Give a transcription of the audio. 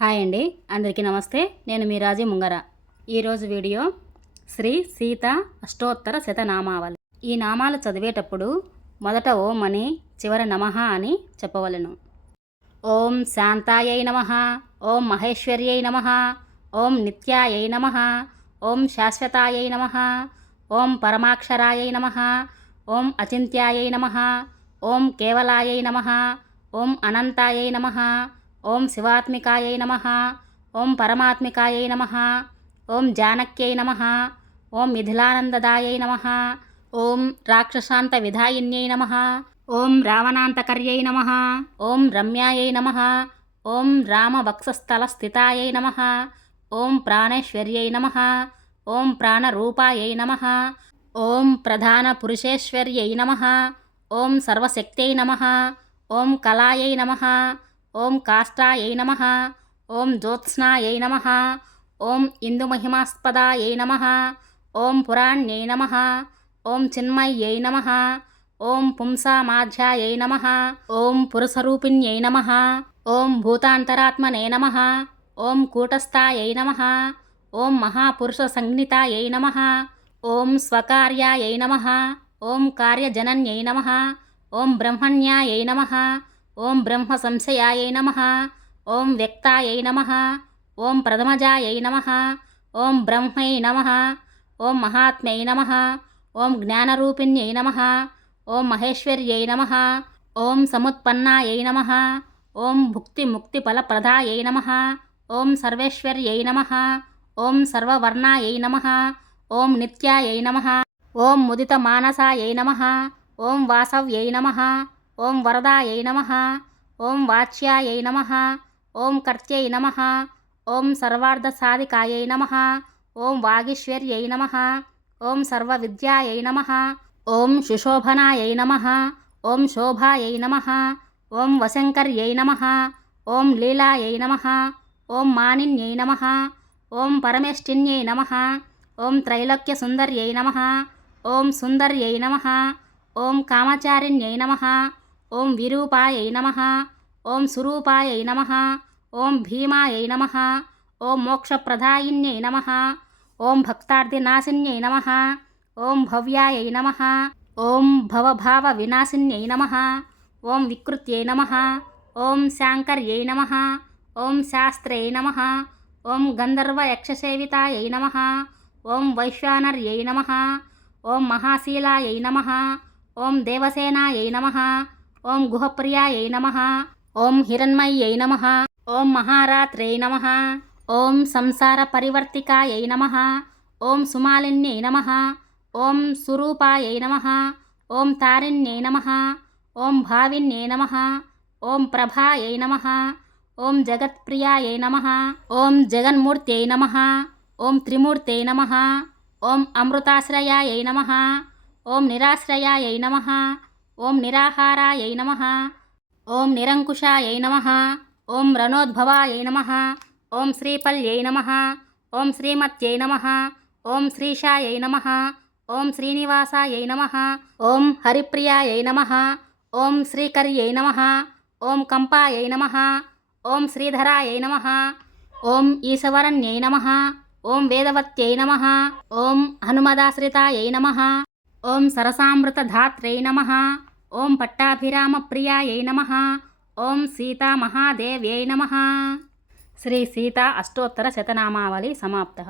Hi అండి అందరికీ నమస్తే. నేను మీ రాజీ ముంగర. ఈరోజు వీడియో శ్రీ సీత అష్టోత్తర శతనామావళి. ఈ నామాలు చదివేటప్పుడు మొదట ఓం అని చివర నమః అని చెప్పవలను. ఓం శాంతాయై నమ ఓం మహేశ్వర్యై నమ ఓం నిత్యాయై నమ ఓం శాశ్వతాయై నమ ఓం పరమాక్షరాయై నమ ఓం అచింత్యాయై నమ ఓం కేవలాయై నమ ఓం అనంతాయై నమ ఓం శివాత్మికాయై నమ ఓం పరమాత్మికాయై నమ ఓం జానక్యై నమ ఓం మిథిలానందదాయై నమ ఓం రాక్షసాంత విధాయిన్యై నమ ఓం రావణాంతకర్యై నమ ఓం రమ్యాయై నమ ఓం రామవక్షస్థలస్థితాయై నమ ఓం ప్రాణేశ్వర్యై నమ ఓం ప్రాణరూపాయై నమ ఓం ప్రధాన పురుషేశ్వర్యై నమ ఓం సర్వశక్త్యై నమ ఓం కళాయై నమ ఓం కాష్టాయై నమ ఓం జ్యోత్స్నాయై నమ ఓం ఇందుమహిమాస్పదాయై నమ ఓం పురాణ్యై నమ ఓం చిన్మయ్యై నమ ఓం పుంసామాధ్యాయై నమ ఓం పురుషరూపిణ్యై నమ ఓం భూతాంతరాత్మనే నమ ఓం కూటస్థాయై నమ ఓం మహాపురుష మహాపురుషసంజ్ఞితాయై నమ ఓం స్వకార్యాయై నమ ఓం కార్యజనన్యై నమ ఓం బ్రహ్మణ్యాయై నమ ఓం బ్రహ్మ సంశయాయై నమ ఓం వ్యక్తాయై నమ ఓం ప్రథమజాయై నమ ఓం బ్రహ్మై నమ ఓం మహాత్మ్యై నమ ఓం జ్ఞానరూపిణ్యై నమ ఓం మహేశ్వర్యై నమ ఓం సముత్పన్నాయై నమ ఓం భుక్తిముక్తిఫలప్రదాయై నమ ఓం సర్వేశ్వర్యై నమ ఓం సర్వవర్ణాయై నమ ఓం నిత్యాయై నమ ఓం ముదితమానసాయై నమ ఓం వాసవ్యై నమ ఓం వరదాయై నమ ఓం వాచ్యాయై నమ ఓం కర్త్యై నమ ఓం సర్వార్ధసాధికాయై నమ ఓం వాగీశ్వర్యై నమ ఓం సర్వవిద్యాయై నమ ఓం సుశోభనాయై నమ ఓం శోభాయై నమ ఓం వశంకర్యై నమ ఓం లీలాయై నమ ఓం మానిన్యై నమ ఓం పరమేష్టిన్యై నమ ఓం త్రైలోక్యసుందర్యై నమ ఓం సుందర్యై నమ ఓం కామచారిణ్యై నమ ఓం విరూపాయై నమ ఓం సురూపాయై నమ ఓం భీమాయై నమ ఓం మోక్షప్రదాయిన్యై నమ ఓం భక్తార్థినాశిన్యై నమ ఓం భవ్యాయై నమ ఓం భవభావ వినాశిన్యై నమ ఓం వికృత్యై నమ ఓం శాంకర్యై నమ ఓం శాస్త్రై నమ ఓం గంధర్వయక్షసేవితాయై నమ ఓం వైశ్వానర్యై నమ ఓం మహాశీలాయై నమ ఓం దేవసేనాయై నమ ఓం గుహప్రియాయై నమ ఓం హిరణ్మయ్యై నమ ఓం మహారాత్రై నమ ఓం సంసార పరివర్తికాయై నమ ఓం సుమాలిన్యై నమ ఓం సురూపాయై నమ ఓం తారిణ్యై నమ ఓం భావిన్యై నమ ఓం ప్రభాయై నమ ఓం జగత్ప్రియాయై నమ ఓం జగన్మూర్త్యై నమ ఓం త్రిమూర్తై నమ ఓం అమృతాశ్రయాయై నమ ఓం నిరాశ్రయాయై నమ ఓం నిరాహారాయై నమ ఓం నిరంకుశాయై నమ ఓం రణోద్భవాయై నమ ఓం శ్రీపల్యై నమ ఓం శ్రీమత్యై నమ ఓం శ్రీషాయై నమ ఓం శ్రీనివాసాయై నమ ఓం హరిప్రియాయై నమ ఓం శ్రీకర్యై నమ ఓం కంపాయై నమ ఓం శ్రీధరాయై నమ ఓం ఈశవరణ్యై నమ ఓం వేదవత్యై నమ ఓం హనుమదాశ్రితాయై నమ ఓం సరసామృతధాత్రై నమ ఓం పట్టాభిరామ ప్రియాయై నమ. ఓం సీతామహాదేవ్యై నమ. శ్రీ సీతా అష్టోత్తర శతనామావళి సమాప్త.